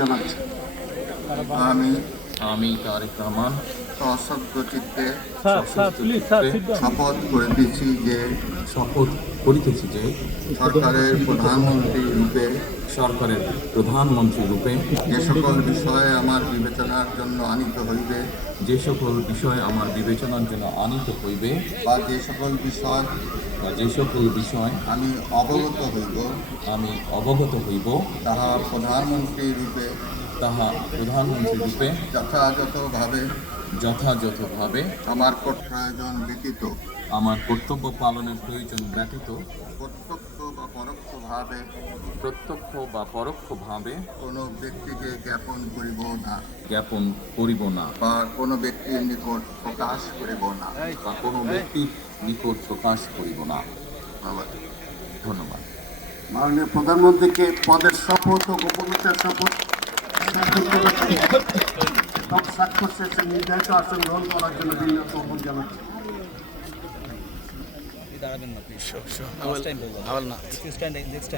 জানাচ্ছি। আমি আমি তারেক রহমান সশ্রদ্ধ চিত্তে শপথ করিতেছি যে শপথ করিতেছি যে সরকারের প্রধানমন্ত্রী রূপে প্রধানমন্ত্রী রূপে যে সকল বিষয়ে আমার বিবেচনার জন্য আনিত হইবে যে সকল বিষয় আমার বিবেচনার জন্য আনিত হইবে বা যে সকল বিষয় আমি অবগত হইব তাহা প্রধানমন্ত্রী রূপে যথাযথভাবে আমার প্রয়োজন ব্যতীত আমার কর্তব্য পালনের প্রয়োজন ব্যতীত প্রত্যক্ষ বা পরোক্ষভাবে কোনো ব্যক্তিকে জ্ঞাপন করিব না বা কোনো ব্যক্তির নিকট প্রকাশ করিব না। ধন্যবাদ। মাননীয় প্রধানমন্ত্রীকে পদের শপথ ও গোপনীয়তার শপথ সব স্বাক্ষর শেষে নির্ধারিত আসন গ্রহণ করার জন্য বিনীত অনুরোধ জানাচ্ছি। দাঁড়াবেন না প্লিজ।